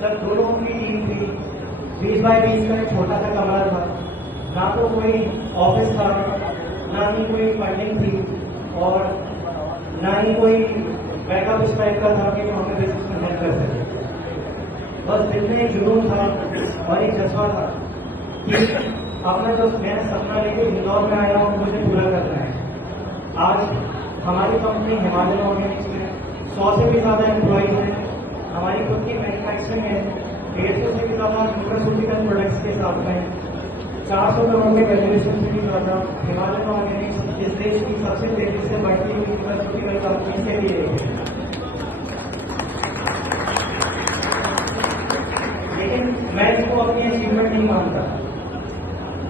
जब दो लोगों की टीम थी, 20 बाई 20 का एक छोटा सा कमरा था, ना तो कोई ऑफिस था, ना ही कोई फंडिंग थी और ना ही कोई बैकअप इस टाइप का था कि हमें बिजनेस में हेल्प कर सके। बस दिल में एक जुनून था और एक जज्बा था कि अपना जो मैं सपना लेके इंदौर में आया हूँ मुझे पूरा करना है। आज हमारी कंपनी हिमालयन ऑर्गेनिक्स में 100 से भी ज्यादा एम्प्लॉइज हैं, हमारी खुद की मैन्युफैक्चरिंग है, 150 से भी ज्यादा न्यूट्रास्यूटिकल प्रोडक्ट्स के साथ में 400 करोड़ के वैल्यूएशन से भी ज्यादा हिमालयन ऑर्गेनिक्स इस देश की सबसे तेजी से बढ़ती हुई न्यूट्रास्यूटिकल कंपनी से भी एक है। लेकिन मैं इसको अपनी अचीवमेंट नहीं मानता।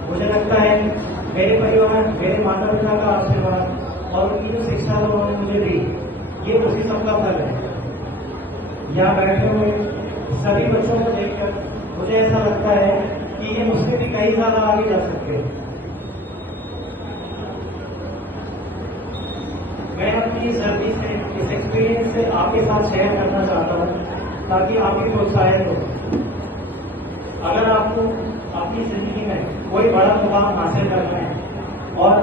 मुझे लगता है मेरे परिवार, मेरे माता पिता का आशीर्वाद और उनकी जो शिक्षा उन्होंने मुझे दी, ये उसी सबका फल है। यहाँ बैठे हुए सभी बच्चों को देखकर मुझे ऐसा लगता है कि ये मुझसे भी कई ज्यादा आगे जा सकते हैं। मैं अपनी जर्नी से, इस एक्सपीरियंस से आपके साथ शेयर करना चाहता हूँ ताकि आप भी प्रोत्साहित हो। अगर आपको अपनी जिंदगी में कोई बड़ा मुकाम हासिल करना है और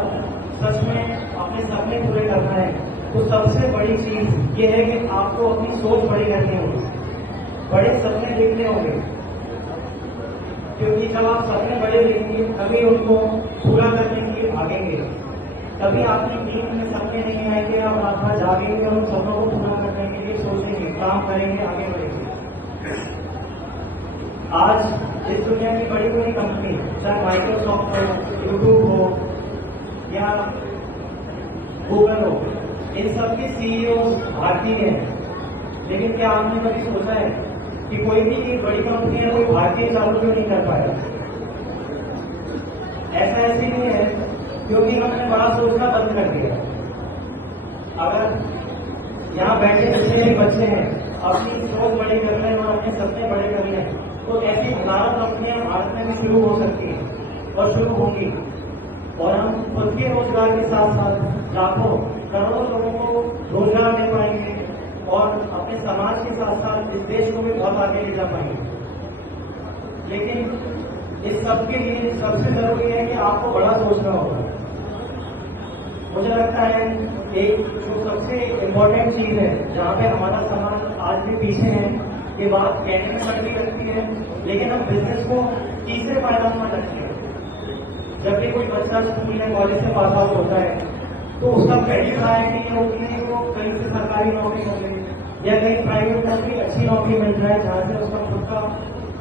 सच में अपने सपने पूरे करना है, तो सबसे बड़ी चीज ये है कि आपको अपनी सोच बड़ी करनी होगी, बड़े सपने देखने होंगे। क्योंकि जब आप सपने बड़े देखेंगे तभी उनको पूरा करने के लिए भागेंगे, तभी आपकी नींद में सपने नहीं आएंगे, आप रात भर जागेंगे और उन सपनों को पूरा करने के लिए सोचेंगे, काम करेंगे, आगे बढ़ेंगे। आज इस दुनिया की बड़ी बड़ी कंपनी, चाहे माइक्रोसॉफ्ट हो, यूट्यूब हो या गूगल हो, इन सबके सीईओ भारतीय हैं। लेकिन क्या आपने कभी सोचा है कि कोई भी एक बड़ी कंपनी है, कोई भारतीय चालू क्यों नहीं कर पाया? ऐसा इसलिए है क्योंकि हमने बड़ा सोचना बंद कर दिया। अगर यहाँ बैठे जितने भी बच्चे हैं अपनी सोच बड़ी कर रहे हैं और अपने सपने बड़े कर रहे हैं, तो ऐसी हजारों कंपनियां भारत में भी शुरू हो सकती हैं और शुरू होंगी। और हम खुद के रोजगार के साथ साथ लाखों करोड़ों लोगों को रोजगार दे पाएंगे और अपने समाज के साथ साथ इस देश को भी बहुत आगे ले जा पाएंगे। लेकिन इस सब के लिए सबसे जरूरी है कि आपको बड़ा सोचना होगा। मुझे लगता है एक जो सबसे इम्पोर्टेंट चीज है जहाँ पे हमारा समाज आज भी पीछे है, ये बात कहने में सही लगती है, लेकिन हम बिजनेस को तीसरे पायदान में रखते हैं। जब भी कोई बच्चा स्कूल या कॉलेज से पास आउट होता है तो उसका पहली प्रायोरिटी ये होती है कि वो कहीं से सरकारी नौकरी हो गई या कहीं प्राइवेट नौकरी, अच्छी नौकरी मिल जाए जहाँ से उसका खुद का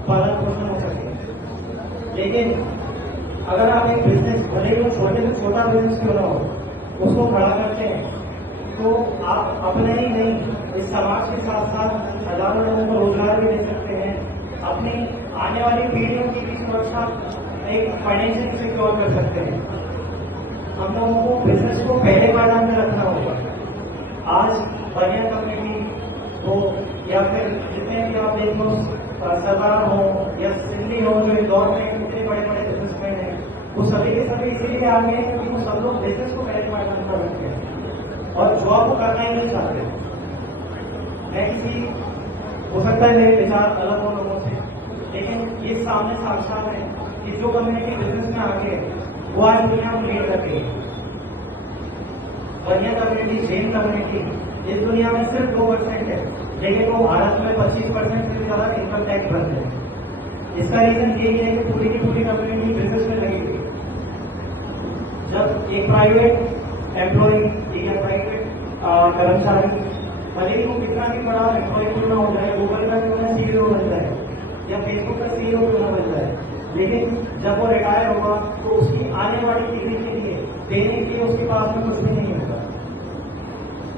पालन पोषण हो सके। लेकिन अगर आप एक बिजनेस, भले ही छोटे से छोटा बिजनेस क्यों ना हो, उसको खड़ा करते हैं तो आप अपने ही नहीं इस समाज के साथ साथ हजारों लोगों को रोजगार भी दे सकते हैं, अपनी आने वाली पीढ़ियों की भी सुरक्षा एक फाइनेंशियल सिक्योर कर सकते हैं। हम लोगों को बिजनेस को पहले पायदान में रखना होगा। आज बढ़िया कम्युनिटी हो या फिर जितने भी आप देख लो सरदार हो या सिंधी हो, जो इंदौर में इतने बड़े बड़े बिजनेसमैन हैं, वो सभी के सभी इसीलिए आ गए क्योंकि वो सब लोग बिजनेस को पहले पायदान पर रखते हैं और जॉब को करना ही नहीं चाहते। मैं किसी, हो सकता है मेरे विचार अलग हो लोगों से, लेकिन ये सामने साक्षात है कि जो कम्युनिटी बिजनेस में आगे वो आज दुनिया में लीड कर रही है। बढ़िया कम्युनिटी, जैन कम्युनिटी इस दुनिया में सिर्फ 2% है, लेकिन वो भारत में 25% से ज्यादा इनकम टैक्स भरते हैं। इसका रीजन यही है कि पूरी की पूरी कम्युनिटी बिजनेस में लगी हुई। जब एक प्राइवेट एम्प्लॉय या प्राइवेट कर्मचारी, भले ही वो कितना भी बड़ा एम्प्लॉय क्यों ना हो जाए, गूगल का क्यों ना सीईओ बन जाए या फेसबुक का सीईओ क्यों ना बन जाए, लेकिन जब वो रिटायर होगा तो उसकी आने वाली पीढ़ी के लिए देने के लिए उसके पास में कुछ भी नहीं होगा।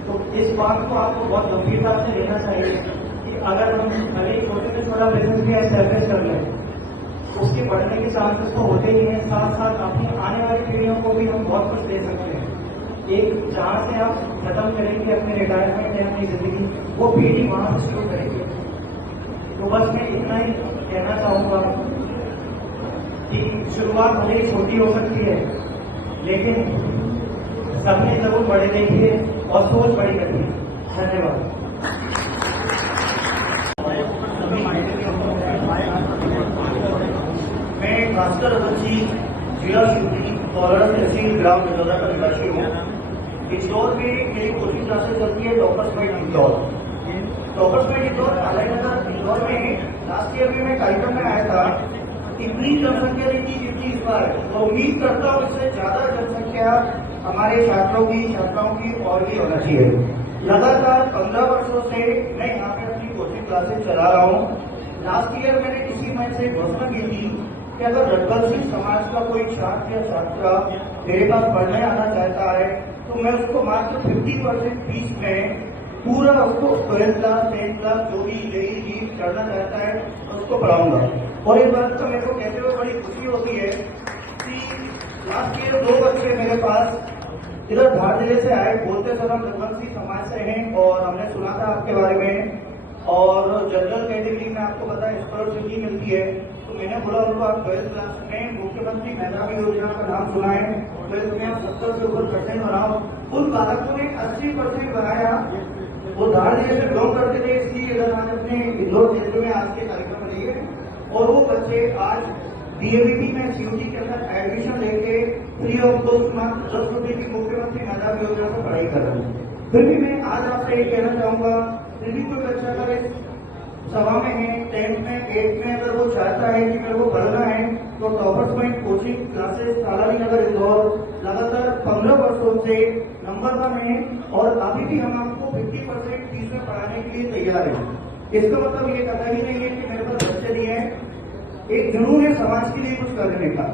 तो इस बात को आपको बहुत गंभीरता से लेना चाहिए कि अगर हम भले ही छोटे से छोटा बिजनेस भी एस्टैब्लिश कर लें, उसके बढ़ने के चांसेस तो होते ही हैं, साथ साथ अपनी आने वाली पीढ़ियों को भी हम बहुत कुछ दे सकते हैं। एक जहाँ से आप खत्म करेंगे अपने रिटायरमेंट या अपनी जिंदगी, वो पीढ़ी वहां से शुरू करेंगे। तो बस मैं इतना ही कहना चाहूंगा कि शुरुआत भले ही छोटी हो सकती है, लेकिन सपने जरूर बड़े देखिए और सोच बड़ी करिए। धन्यवाद। भास्कर अगरजी, जिला शिवपुरी, कोलारस तहसील, ग्राम बिजौदा का निवासी हूँ। इंदौर में मेरी कोचिंग क्लासेस चलती है toppers point Indore. Toppers point Indore Narayannagar Indore में लास्ट ईयर में मैं कार्यक्रम में आया था। इतनी जनसंख्या नहीं थी जितनी इस बार, तो उम्मीद करता हूँ इससे ज्यादा जनसंख्या हमारे छात्रों की छात्राओं की और भी होना चाहिए। लगातार 15 वर्षों से मैं यहाँ पे अपनी कोचिंग क्लासेस चला रहा हूँ। लास्ट ईयर मैंने इसी मन से घोषणा की थी कि अगर रजबल सिंह समाज का कोई छात्र या छात्रा मेरे पास पढ़ने आना चाहता है तो मैं उसको मात्र 50% फीस में पूरा उसको 12th क्लास 10th क्लास जो भी जेईई करना चाहता है उसको पढ़ाऊंगा। और इस बात का मेरे को कहते हुए बड़ी खुशी होती है कि लास्ट ईयर 2 बच्चे मेरे पास इधर धार जिले से आए, बोलते सर हम रघुवंशी समाज से हैं और हमने सुना था आपके बारे में और जनरल कैटेगरी में आपको पता है स्कॉलरशिप मिलती है। तो मैंने बोला उनको आप 12th क्लास में मुख्यमंत्री मेधावी योजना का नाम सुना है, 12th में आप 70 से ऊपर % बनाओ। उन बालकों ने 80% बनाया। वो धार जिले से बिलोंग करते थे, इसलिए इधर आज अपने इंदौर क्षेत्र में आज के कार्यक्रम लिए और वो बच्चे आज डीएवीटी में सीयूटी के अंदर एडमिशन लेके फ्री ऑफ कॉस्ट मात्र 10 रुपए की मुख्यमंत्री मेधावी योजना पर पढ़ाई कर रहे हैं। फिर भी मैं आज आपसे ये कहना चाहूंगा, फिर भी कोई बच्चा अगर इस सभा में है, 10th में 8th में अगर वो चाहता है कि मेरे को पढ़ना है तो टॉपर्स पॉइंट कोचिंग क्लासेस सालानी नगर इंदौर लगातार 15 वर्षों से नंबर 1 है और अभी भी हम आपको 50% फीस में पढ़ाने के लिए तैयार है। इसका मतलब ये कहता ही नहीं है कि मेरे पास बच्चे नहीं है। एक जुनून है समाज के लिए कुछ करने का,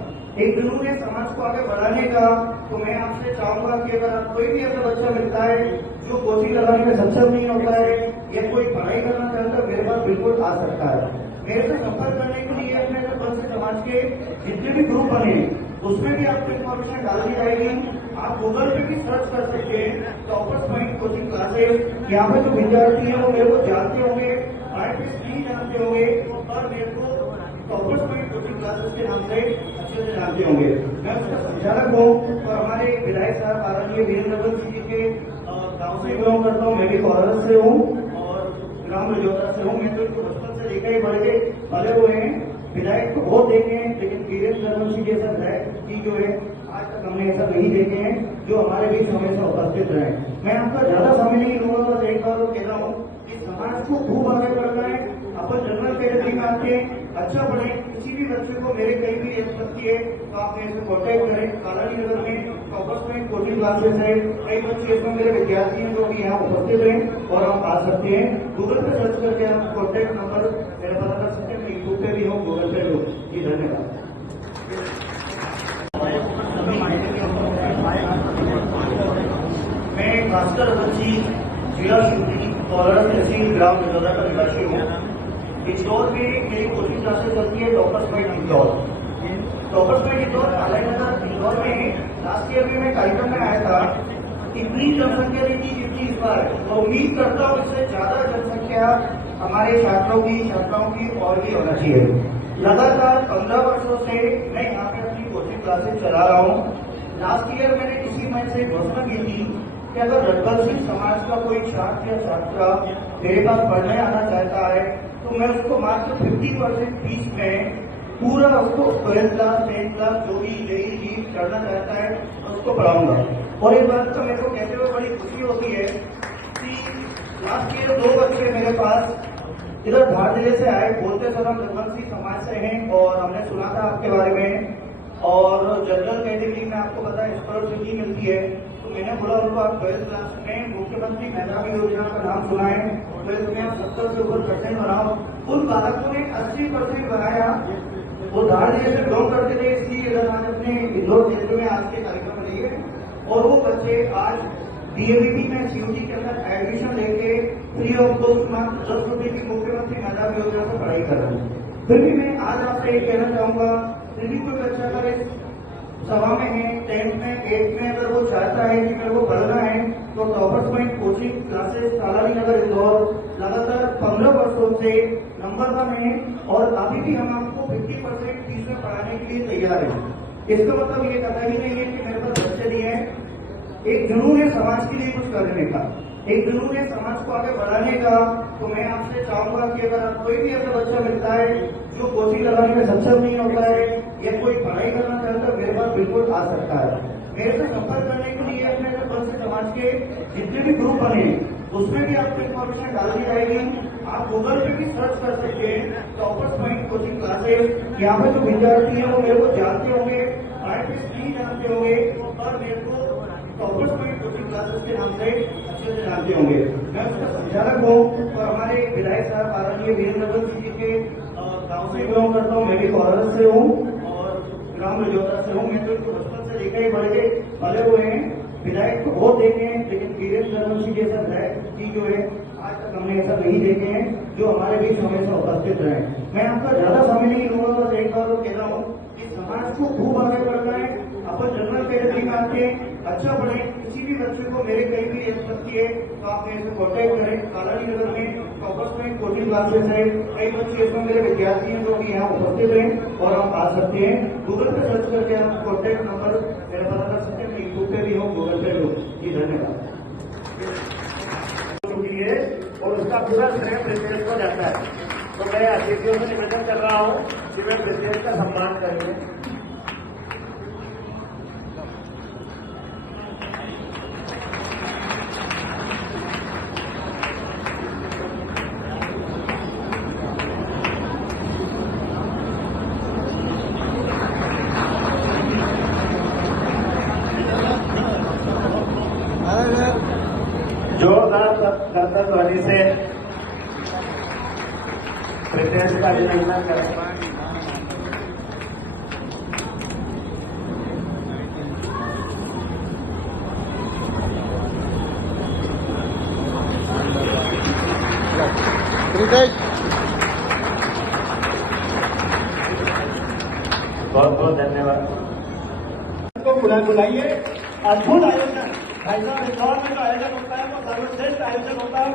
एक जुनून है समाज को आगे बढ़ाने का। तो मैं आपसे चाहूंगा कि अगर कोई भी ऐसा बच्चा मिलता है जो कोचिंग लगाने में सक्षम नहीं होता है या कोई पढ़ाई करना चाहता है, मेरे पास बिल्कुल आ सकता है। मेरे से संपर्क करने के लिए अपने रघुवंशी समाज के जितने भी ग्रुप बने उसमें भी आपको इन्फॉर्मेशन डाल दी जाएगी। आप गूगल पे भी सर्च कर सकते हैं टॉपर्स पॉइंट कोचिंग क्लासेस। यहाँ पे जो विद्यार्थी है वो मेरे को जानते होंगे, नहीं जानते होंगे, पर मेरे को टॉपर्स पॉइंट कोचिंग क्लासेस के नाम से अच्छे से जानते होंगे। मैं उसका संचालक हूँ और हमारे विधायक साहब आदरणीय वीरेंद्र सिंह जी के गाँव से बिलोंग करता हूँ। मैं भी कोलारस से हूँ और ग्राम बिजौदा से हूँ। मैं तो इनको बचपन से देखा ही बड़े हुए हैं, विधायक को बहुत देखे हैं, लेकिन वीरेंद्र सिंह जैसा विधायक जी जो है आज तक हमने ऐसा नहीं देखे हैं जो हमारे बीच हमेशा उपस्थित रहे। मैं आपका ज्यादा समय नहीं लूंगा, बस एक बार कह रहा हूँ कि समाज को खूब आगे बढ़ना है। अपन जनरल कैटेगरी में आते हैं, अच्छा पढ़े। किसी भी बच्चे को मेरे कहीं भी रेस सकती है तो आप मेरे से कॉन्टेक्ट करें। कालानी नगर में टॉपर्स पॉइंट कोचिंग क्लासेस है, कई बच्चे इसमें मेरे विद्यार्थी हैं जो भी यहाँ उपस्थित हैं और आप आ सकते हैं। गूगल पे सर्च करके आप कॉन्टेक्ट नंबर मेरा पता कर सकते हैं। मैं यूट्यूब पे भी हूँ, गूगल पे भी हूँ। जी धन्यवाद। मैं भास्कर अगरजी, जिला शिवपुरी, कोलारस तहसील, ग्राम बिजौदा का निवासी हूँ। इंदौर में मेरी कोचिंग क्लासेस चलती है toppers point Indore. Toppers point Indore Narayannagar Indore में लास्ट ईयर में मैं कार्यक्रम में आया था। इतनी जनसंख्या नहीं थी जितनी इस बार, तो उम्मीद करता हूँ इससे ज्यादा जनसंख्या हमारे छात्रों की छात्राओं की और भी होना चाहिए। लगातार 15 वर्षों से मैं यहाँ पे अपनी कोचिंग क्लासेस चला रहा हूँ। लास्ट ईयर मैंने इसी मन से घोषणा की थी कि अगर रजबल सिंह समाज का कोई छात्र या छात्रा मेरे पास पढ़ने आना चाहता है तो मैं उसको मात्र 50% फीस में पूरा उसको 12th क्लास 10th क्लास जो भी जेईई करना चाहता है उसको पढ़ाऊंगा। और इस बात का मेरे को कहते हुए बड़ी खुशी होती है कि लास्ट ईयर 2 बच्चे मेरे पास इधर धार जिले से आए, बोलते सर हम रघुवंशी समाज से हैं और हमने सुना था आपके बारे में और जनरल कैटेगरी में आपको पता है स्कॉलरशिप मिलती है। तो मैंने बोला उनको आप 12th क्लास में मुख्यमंत्री मेधावी योजना का नाम सुना है, 12th में आप 70 से ऊपर % बनाओ। उन बालकों ने 80% बनाया। वो धार जिले से बिलोंग करते थे, इसलिए इधर आज अपने इंदौर क्षेत्र में आज के कार्यक्रम लिए और वो बच्चे आज डीएवीटी में सीयूटी के अंदर एडमिशन लेके फ्री ऑफ कॉस्ट मात्र 10 रुपए की मुख्यमंत्री मेधावी योजना पर पढ़ाई कर रहे हैं। फिर भी मैं आज आपसे ये कहना चाहूंगा, फिर भी कोई बच्चा अगर इस सभा में है, 10th में 8th में अगर वो चाहता है कि मेरे को पढ़ना है तो टॉपर्स पॉइंट कोचिंग क्लासेस सालानी नगर इंदौर लगातार 15 वर्षों से नंबर 1 है और अभी भी हम आपको 50% फीस में पढ़ाने के लिए तैयार है। इसका मतलब ये कहता ही नहीं है कि मेरे पास बच्चे नहीं है। एक जुनून है समाज के लिए कुछ करने का, एक जुनून है समाज को आगे बढ़ाने का। तो मैं आपसे चाहूंगा कि अगर कोई भी ऐसा बच्चा मिलता है जो कोचिंग लगाने में सक्षम नहीं होता है या कोई पढ़ाई करना चाहता है मेरे पास बिल्कुल आ सकता है। मेरे से संपर्क करने के लिए अपने बंसी समाज के जितने भी ग्रुप बने उसमें भी आपको इन्फॉर्मेशन डाल दी जाएगी। आप गूगल पे भी सर्च कर सकते हैं टॉपर्स पॉइंट कोचिंग क्लासेस। यहाँ पे जो विद्यार्थी है वो मेरे को जानते होंगे, नहीं जानते होंगे, और मेरे को टॉपर्स पॉइंट कोचिंग क्लासेस के नाम से अच्छे से जानते होंगे। मैं उसका संचालक हूँ और हमारे विधायक साहब आदरणीय वीरेंद्र सिंह जी के गाँव से बिलोंग करता हूँ। मैं भी कॉलेज से हूँ और ग्राम रजौदा से हूँ। मैं तो इनको बचपन से देखा ही बड़े हुए हैं। विधायक को बहुत देखे हैं लेकिन वीरेंद्र सिंह जैसा विधायक जी जो है आज तक हमने ऐसा नहीं देखे हैं जो हमारे बीच हमेशा उपस्थित रहे। मैं आपका ज्यादा समय नहीं लूंगा, बस एक बार कह रहा हूँ कि समाज को खूब आगे बढ़ना है। अपन जनरल कैटेगरी का आते अच्छा पढ़े। किसी भी बच्चे को मेरे कहीं भी एक्सपर्टी है तो आप मेरे से कॉन्टेक्ट करें। कालानी नगर में टॉपर्स में कोचिंग क्लासेस है, कई बच्चे इसमें मेरे विद्यार्थी हैं जो कि यहाँ उपस्थित हैं और आप आ सकते हैं। गूगल पे सर्च करके आप कॉन्टेक्ट नंबर मेरा पता कर सकते हैं। मैं यूट्यूब पे भी हूँ, गूगल पे भी हूँ। जी धन्यवाद। और उसका पूरा श्रेय प्रेसिडेंट को जाता है। तो मैं अतिथियों से निवेदन कर रहा हूँ कि वे प्रेसिडेंट का सम्मान करेंगे। जोरदार करतब ध्वनि से प्रेसिडेंट का अभिनंदन करें। बहुत बहुत धन्यवाद। को बुलाइए। अद्भुत आयोजन भाई साहब, इंदौर में जो आयोजन होता है वो सर्वश्रेष्ठ आयोजन होता है।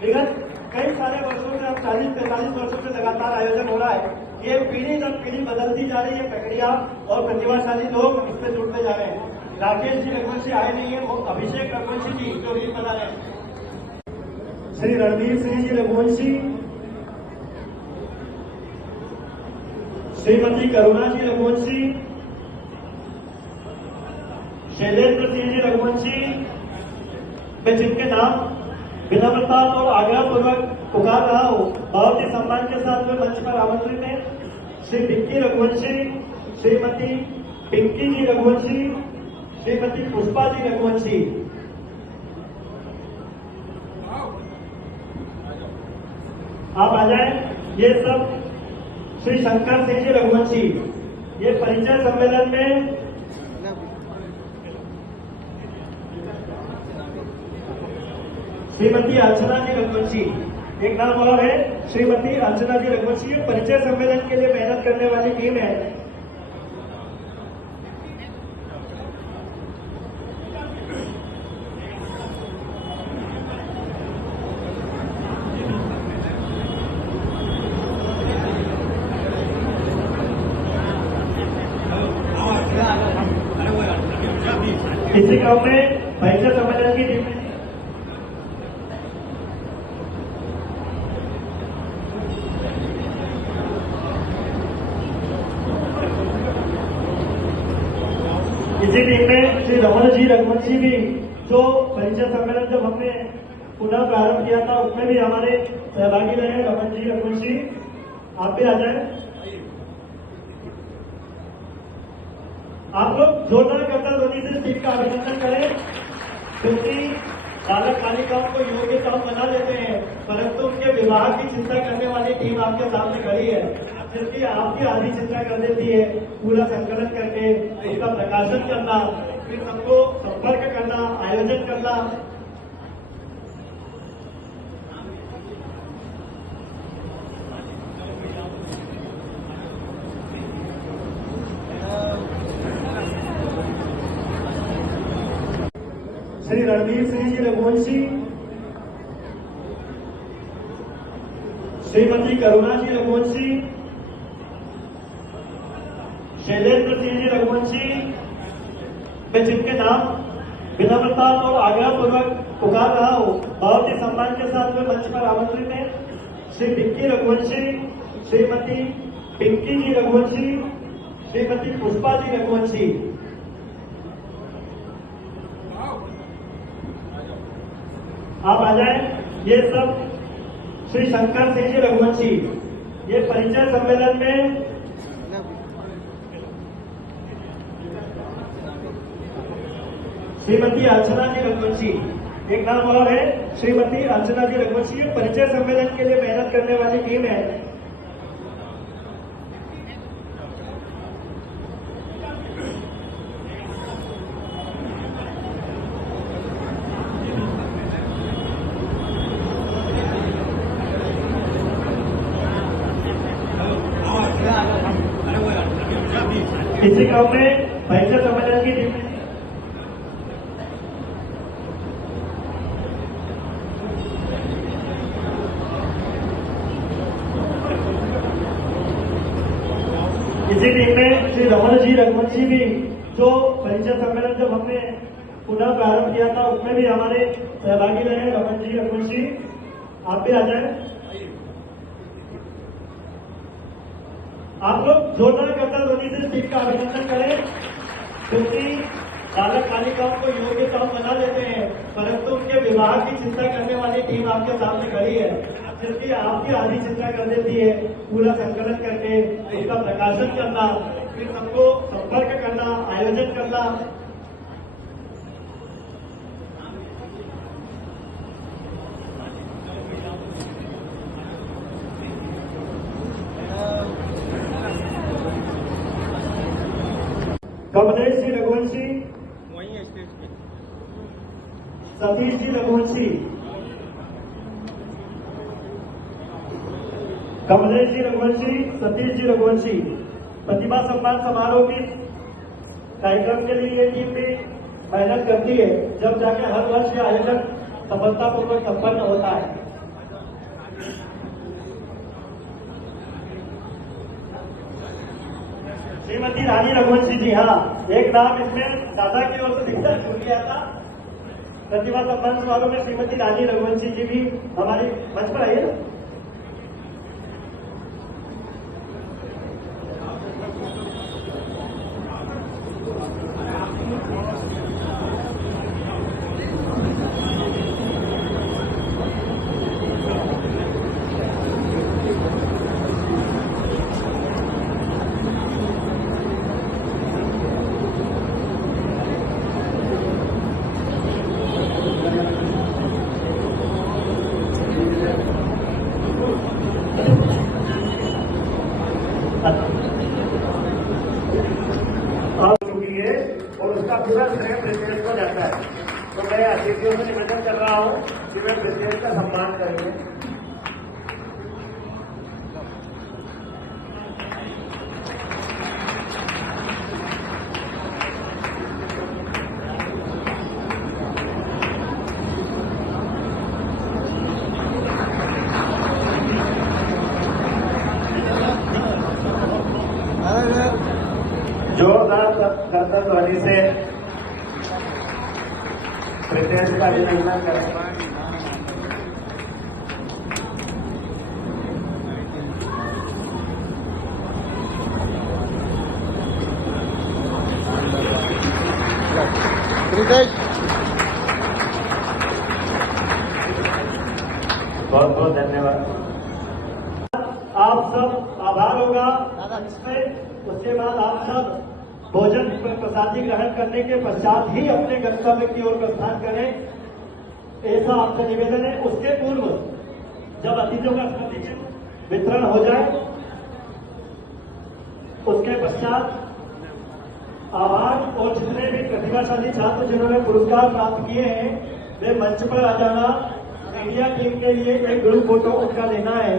विगत कई सारे वर्षों से, अब 40-45 वर्षों से लगातार आयोजन हो रहा है। ये पीढ़ी दर पीढ़ी बदलती जा रही है। प्रक्रिया और प्रतिभाशाली लोग इसमें जुड़ते जा रहे हैं। राकेश जी रघुवंशी आए नहीं है, वो अभिषेक रघुवंशी जी जो रील बना रहे हैं। श्री रणवीर सिंह जी रघुवंशी, श्रीमती करुणा जी रघुवंशी, शैलेंद्र सिंह जी रघुवंशी, मैं जिनके नाम विनम्रता और आग्रह पूर्वक पुकार रहा हूं, बहुत ही सम्मान के साथ में मंच पर आमंत्रित है। श्री विक्की रघुवंशी, श्रीमती पिंकी जी रघुवंशी, श्रीमती पुष्पा जी रघुवंशी। आप आ जाए। ये सब श्री शंकर सिंह जी रघुवंशी। ये परिचय सम्मेलन में श्रीमती अर्चना जी रघुवंशी, एक नाम और है श्रीमती अर्चना जी रघुवंशी। परिचय सम्मेलन के लिए मेहनत करने वाली टीम है। इसी क्रम में परिचय सम्मेलन की टीम इसी टीम में श्री रमन जी रघुवंशी भी, जो परिचय सम्मेलन जब हमने पुनः प्रारंभ किया था उसमें भी हमारे सहभागी रहे। रमन जी रघुवंशी, आप भी आ जाए। आप लोग जोरदार करता ध्वनि से टीम का अभिनंदन करें, क्योंकि बालक बालिकाओं को योग्यता बना देते हैं, परंतु उनके विवाह की चिंता करने वाली टीम आपके सामने खड़ी है, जबकि आपकी आधी चिंता कर देती है। पूरा संकलन करके उसका प्रकाशन करना, फिर सबको संपर्क करना, आयोजन करना। श्री रणवीर सिंह जी रघुवंशी, श्रीमती करुणा जी रघुवंशी, शैलेंद्र सिंह जी रघुवंशी, मैं जिनके नाम विनम्रता और आग्रह पूर्वक पुकार रहा हूं, बहुत ही सम्मान के साथ में मंच पर आमंत्रित है। श्री विक्की रघुवंशी, श्रीमती पिंकी जी रघुवंशी, श्रीमती पुष्पा जी रघुवंशी, आप आ जाए। ये सब श्री शंकर सिंह जी रघुवंशी। ये परिचय सम्मेलन में श्रीमती अर्चना जी रघुवंशी, एक नाम और है श्रीमती अर्चना जी रघुवंशी। ये परिचय सम्मेलन के लिए मेहनत करने वाली टीम है। इसी क्रम में परिचय सम्मेलन की टीम इसी टीम में श्री रमन जी रघुवंशी भी, जो परिचय सम्मेलन जब हमने पुनः प्रारंभ किया था उसमें भी हमारे सहभागी रहे। रमन जी रघुवंशी, आप भी आ जाए। आप लोग जोरदार करता ध्वनि से टीम का अभिनंदन करें, क्योंकि बालक बालिकाओं को योग्य काम बना देते हैं, परंतु उनके विवाह की चिंता करने वाली टीम आपके सामने खड़ी है, जबकि आपकी आधी चिंता कर देती है। पूरा संकलन करके उसका प्रकाशन करना, फिर सबको संपर्क करना, आयोजन करना। कमलेश जी रघुवंशी, सतीश जी रघुवंशी, कमलेश जी रघुवंशी, सतीश जी रघुवंशी। प्रतिभा सम्मान समारोह की कार्यक्रम के लिए ये टीम भी मेहनत करती है, जब जाके हर वर्ष ये आयोजन सफलतापूर्वक संपन्न होता है। श्रीमती रानी रघुवंशी जी, हाँ, एक नाम इसमें दादा की ओर से दिखता छूट गया था। प्रतिभा सम्मान समारोह में श्रीमती रानी रघुवंशी जी भी हमारी मंच पर आइए। और उसका पूरा श्रेय प्रेसिडेंट को जाता है। तो मैं अतिथियों से निवेदन कर रहा हूं कि वे प्रेसिडेंट का सम्मान करेंगे। जोरदार करतब ध्वनि से प्रेसिडेंट का अभिनंदन करें। बहुत बहुत धन्यवाद। आप सब आभार होगा इसमें। उसके बाद आप सब भोजन प्रसादी ग्रहण करने के पश्चात ही अपने गंतव्य की ओर प्रस्थान करें, ऐसा आपसे निवेदन है। उसके पूर्व जब अतिथियों का स्मृति चिन्ह वितरण हो जाए, उसके पश्चात आभार और जितने भी प्रतिभाशाली छात्र जिन्होंने पुरस्कार प्राप्त किए हैं वे मंच पर आ जाना। मीडिया टीम के लिए एक ग्रुप फोटो उनका लेना है।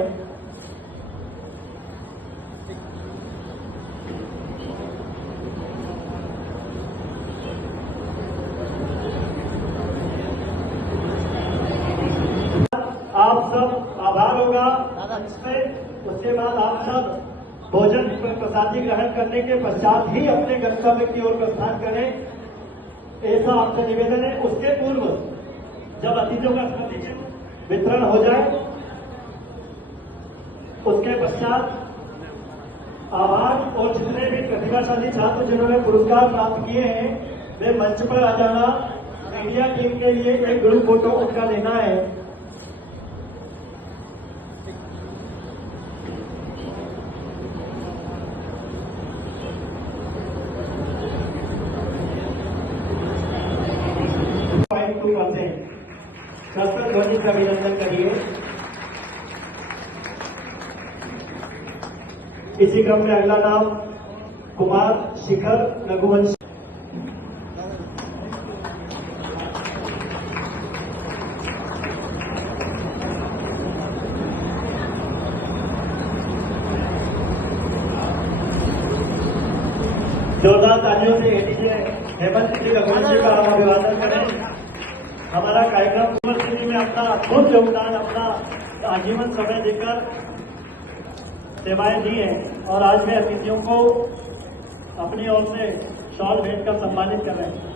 आप सब आभार होगा इसमें। उसके बाद आप सब भोजन प्रसादी ग्रहण करने के पश्चात ही अपने गंतव्य की ओर प्रस्थान करें, ऐसा आपसे निवेदन है। उसके पूर्व जब अतिथियों का स्मृति चिन्ह वितरण हो जाए, उसके पश्चात आभार। और जितने भी प्रतिभाशाली छात्र जिन्होंने पुरस्कार प्राप्त किए हैं वे मंच पर आ जाना। मीडिया टीम के लिए एक ग्रुप फोटो उनका लेना है। डॉक्टर ध्वनि का अभिनंदन करिए। इसी क्रम में अगला नाम कुमार शिखर रघुवंशी। जोरदार तालियों से एडीजे हेमंत जी रघुवंशी का हम अभिवादन करें। हमारा कार्यक्रम यूनिवर्सिटी में अपना अद्भुत योगदान, अपना आजीवन समय देकर सेवाएं दी हैं और आज मैं अतिथियों को अपनी ओर से शॉल भेंट कर सम्मानित कर रहे हैं।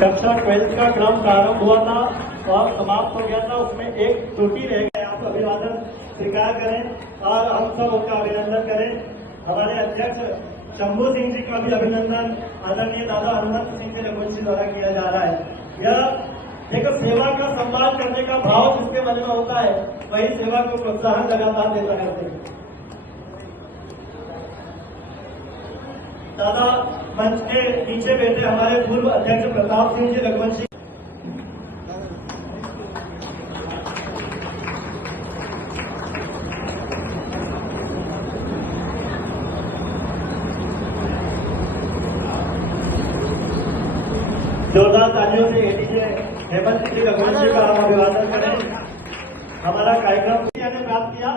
कक्षा 12 का क्रम प्रारंभ हुआ था और समाप्त हो गया था, उसमें एक त्रुटि रह गई। आप अभिवादन स्वीकार करें और हम सब उसका अभिनंदन करें। हमारे अध्यक्ष शंभू सिंह जी का भी अभिनंदन आदरणीय दादा हनुमंत सिंह के रघुवंशी द्वारा किया जा रहा है। यह एक सेवा का सम्मान करने का भाव जिसके मन में होता है वही सेवा को प्रोत्साहन लगातार देता रहते हैं। दादा मंच के नीचे बैठे हमारे पूर्व अध्यक्ष प्रताप सिंह जी रघुवंशी। जोरदार तालियों से एडीजे हेमंत जी रघुवंशी का हम अभिवादन करें। हमारा कार्यक्रम ने प्राप्त किया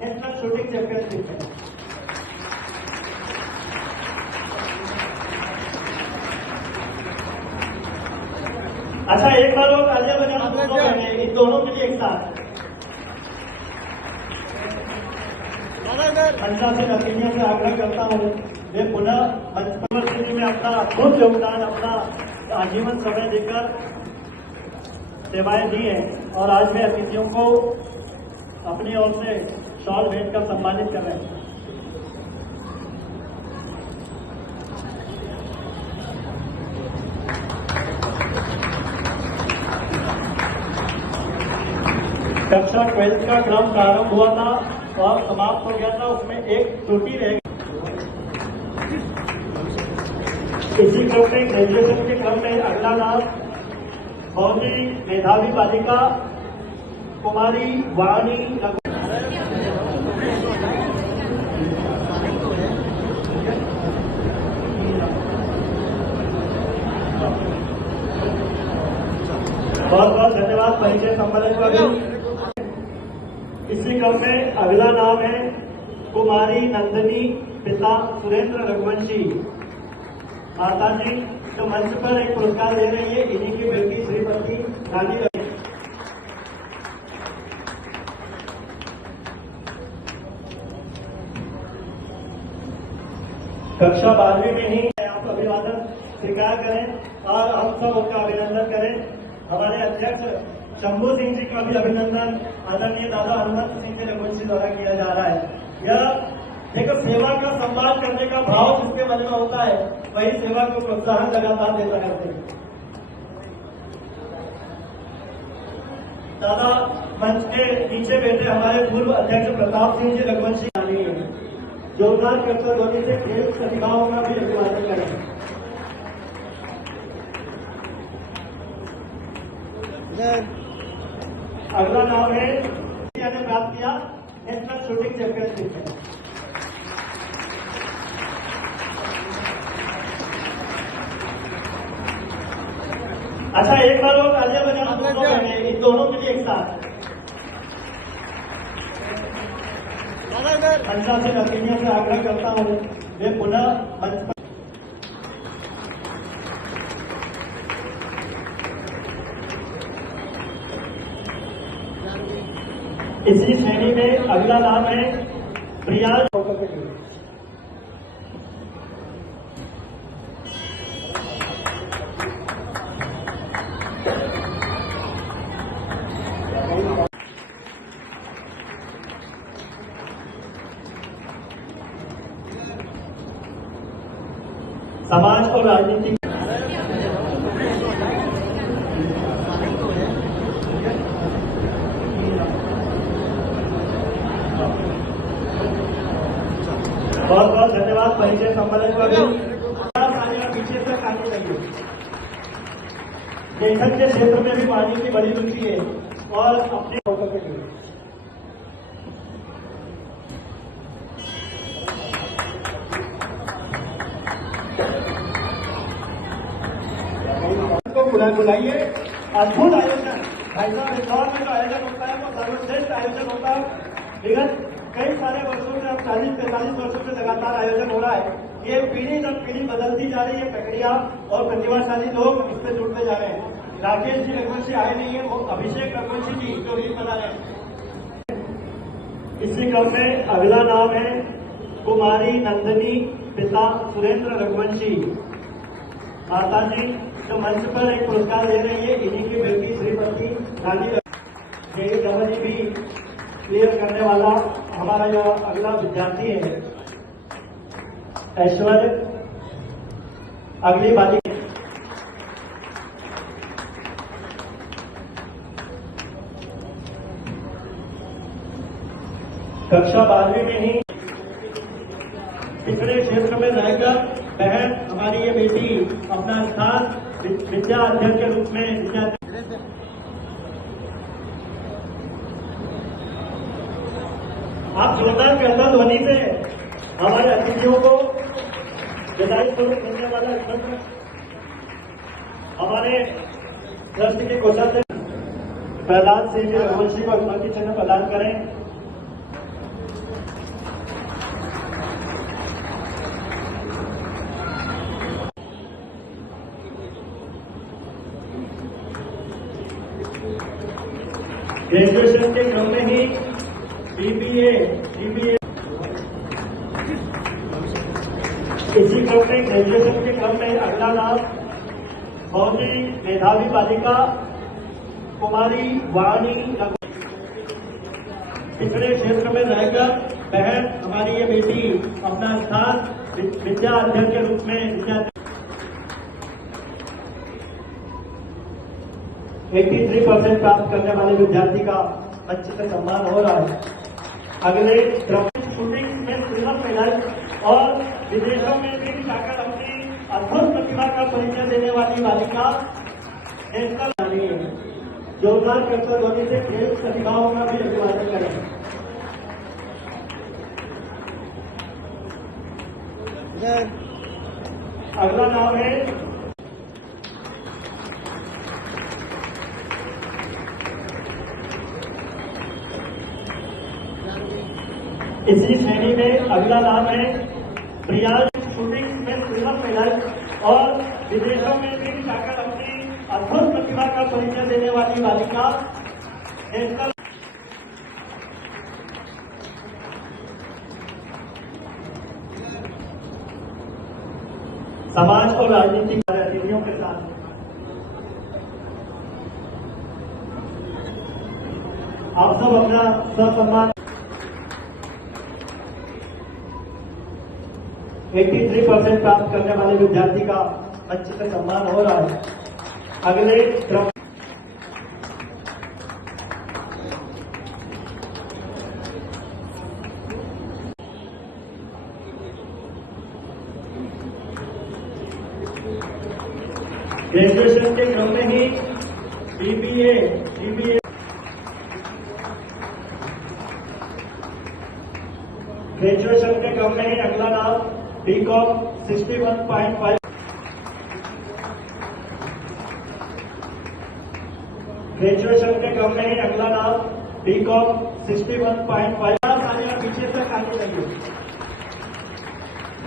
नेशनल शूटिंग चैंपियनशिप में। अच्छा, एक बार वो तालियां बजाना दोनों बहने, इन दोनों के लिए एक साथ। मंचा से नतीजों से आग्रह करता हूँ वे पुनः यूनिवर्सिटी में अपना अद्भुत योगदान, अपना आजीवन समय देकर सेवाएं दी हैं और आज मैं अतिथियों को अपनी ओर से शॉल भेंट कर सम्मानित कर रहे हैं। कक्षा 12 का क्रम प्रारंभ हुआ था और समाप्त हो गया था, उसमें एक त्रुटि रह गई। इसी क्रम में ग्रेजुएशन के क्रम में अगला नाम बहुत ही मेधावी बालिका कुमारी वाणी। बहुत बहुत धन्यवाद परिचय सम्मेलन का भी। इसी क्रम में अगला नाम है कुमारी नंदिनी, पिता सुरेंद्र रघुवंशी। माता जी तो मंच पर एक पुरस्कार दे रही है, इन्हीं की बेटी श्रीमती रानी। कक्षा 12वीं में ही आप अभिवादन स्वीकार करें और हम सब उसका अभिनंदन करें। हमारे अध्यक्ष शंभू सिंह जी का भी अभिनंदन आदरणीय दादा हनुमंत सिंह के रघुवंशी द्वारा किया जा रहा है। यह एक सेवा का सम्मान करने का भाव जिसके मन में होता है वही सेवा को प्रोत्साहन लगातार देता रहते हैं। दादा मंच के नीचे बैठे हमारे पूर्व अध्यक्ष प्रताप सिंह जी रघुवंशी आनी है। जोरदार करते ध्वनि से खेल प्रतिभाओं का भी अभिवादन करें। अगला नाम है ने प्राप्त किया नेशनल शूटिंग चैंपियनशिप में। अच्छा, एक बार वो तालियां बजाना दोनों बहने, इन दोनों के लिए एक साथ। मंचा से नतीजों से आग्रह करता हूँ वे पुनः मंच पर। इसी श्रेणी में अगला नाम है प्रिया। और राजनीति बहुत बहुत धन्यवाद। परिचय सम्मेलन को पीछे तक आने लगी। लेखन के क्षेत्र में भी पानी की बड़ी रुचि है और अपने को बुलाइए। अद्भुत आयोजन भाई साहब, इंदौर में जो आयोजन होता है वो सर्वश्रेष्ठ आयोजन होता है। विगत कई सारे वर्षों से, अब 40-45 वर्षों से लगातार आयोजन हो रहा है। ये पीढ़ी दर पीढ़ी बदलती जा रही है। प्रक्रिया और प्रतिभाशाली लोग इससे जुड़ते जा रहे हैं। राकेश जी रघुवंशी आए नहीं है, वो अभिषेक रघुवंशी जी जो रीत बना रहे हैं। इसी क्रम में अगला नाम है कुमारी नंदिनी, पिता सुरेंद्र रघुवंशी। माता जी जो मंच पर एक पुरस्कार दे रही है, इन्हीं की बेटी श्रीमती रानी जी भी क्लियर करने वाला हमारा जो अगला विद्यार्थी है ऐश्वर्य। अगली बारी कक्षा 12वीं में ही पिछड़े क्षेत्र में रहकर बहन हमारी ये बेटी अपना स्थान विद्या अध्ययन के रूप में आप जोरदार करता ध्वनि से हमारे अतिथियों को विदाई स्वरूप मिलने वाला छात्र हमारे ट्रस्ट के कोषाध्यक्ष प्रहलाद सिंह जी रघुवंशी को स्मृति चिन्ह प्रदान करें। ग्रेजुएशन के क्रम में ही बीबीए इसी क्रम में ग्रेजुएशन के क्रम में अगला नाम बहुत ही मेधावी बालिका कुमारी वाणी। पिछड़े क्षेत्र में रहकर बहन हमारी ये बेटी अपना स्थान विद्या अध्ययन के रूप में 83% प्राप्त करने वाले विद्यार्थी का मंच से सम्मान हो रहा है। अगले शूटिंग में सिल्वर मेडल और विदेशों में भी जाकर अपनी अद्भुत प्रतिभा का परिचय देने वाली बालिका नेशनल वाली है। जोरदार करते ध्वनि से खेल प्रतिभाओं का भी अभिवादन करें। अगला नाम है इसी श्रेणी में अगला नाम है प्रियाज। शूटिंग में सिल्वर मेडल और विदेशों में भी जाकर अपनी अद्भुत प्रतिभा का परिचय देने वाली बालिका नेशनल। समाज और राजनीतिक अतिथियों के साथ आप सब अपना ससम्मान 83% प्राप्त करने वाले विद्यार्थी का मंच से सम्मान हो रहा है। अगले क्रम ग्रेजुएशन के क्रम में ही बीबीए ग्रेजुएशन के क्रम में ही अगला नाम बीकॉम 61.5। ग्रेजुएशन के क्रम में ही अगला नाम बीकॉम 61.5। सारे पीछे तक आने लगी।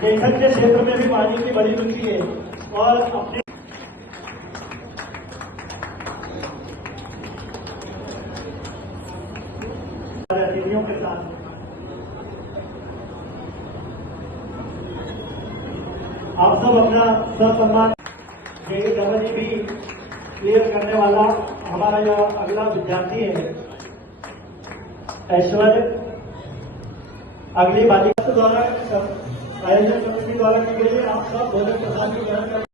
लेखन के क्षेत्र में भी पानी की बड़ी रुचि है और अपने अतिथियों के साथ आप सब अपना ससम्मान भी क्लियर करने वाला हमारा जो अगला विद्यार्थी है ऐश्वर्य। अगली बालिका द्वारा आयोजन कमेटी द्वारा की गई है। आप सब भोजन प्रसाद की ग्रहण करें।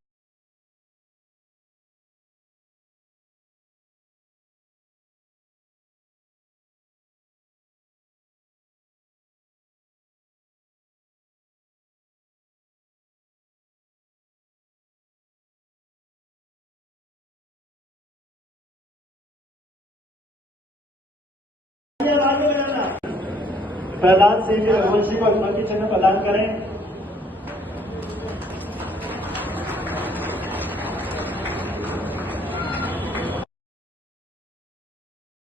प्रहलाद सिंह रघुवंशी को अनुमति चिन्ह प्रदान करें।